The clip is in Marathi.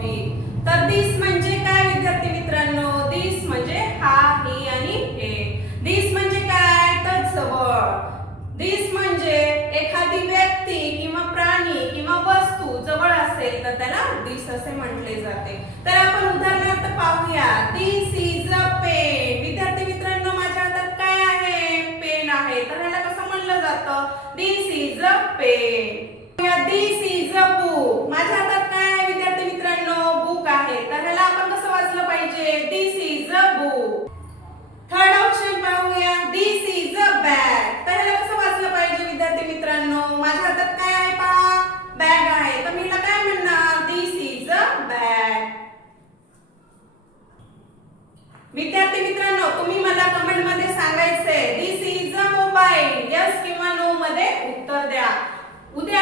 टॉपिक. तर दिस म्हणजे काय विद्यार्थी मित्रांनो? दिस म्हणजे हा, ही आणि हे. दिस म्हणजे काय? तर जवळ. दिस म्हणजे एखादी व्यक्ती किंवा प्राणी किंवा वस्तू जवळ असेल तर त्याला दिस असे म्हटले जाते. तर आपण उदाहरणार्थ पाहूया. दिस इज अ पेन. विद्यार्थी मित्रांनो, माझ्या हातात काय आहे? पेन आहे. तर ह्याला कसं म्हणलं जातं? दिस is a pen. This is a book. माझ्या हातात काय आहे विद्यार्थी मित्रांनो? बुक आहे. तर ह्याला आपण कसं वाचलं पाहिजे? दिस is a book. Third option पाहूया. दिस इज अ बॅग. तर ह्याला कसं वाचलं पाहिजे विद्यार्थी मित्रांनो? माझ्या हातात काय आहे पहा? बॅग आहे. तर मी ह्याला काय म्हणणार? दिस इज अ बॅग. विद्यार्थी मित्रांनो, तुम्ही मला कमेंट मध्ये सांगायचंय दिस इज अ मोबाईल. यस किंवा नो मध्ये उत्तर द्या. उद्या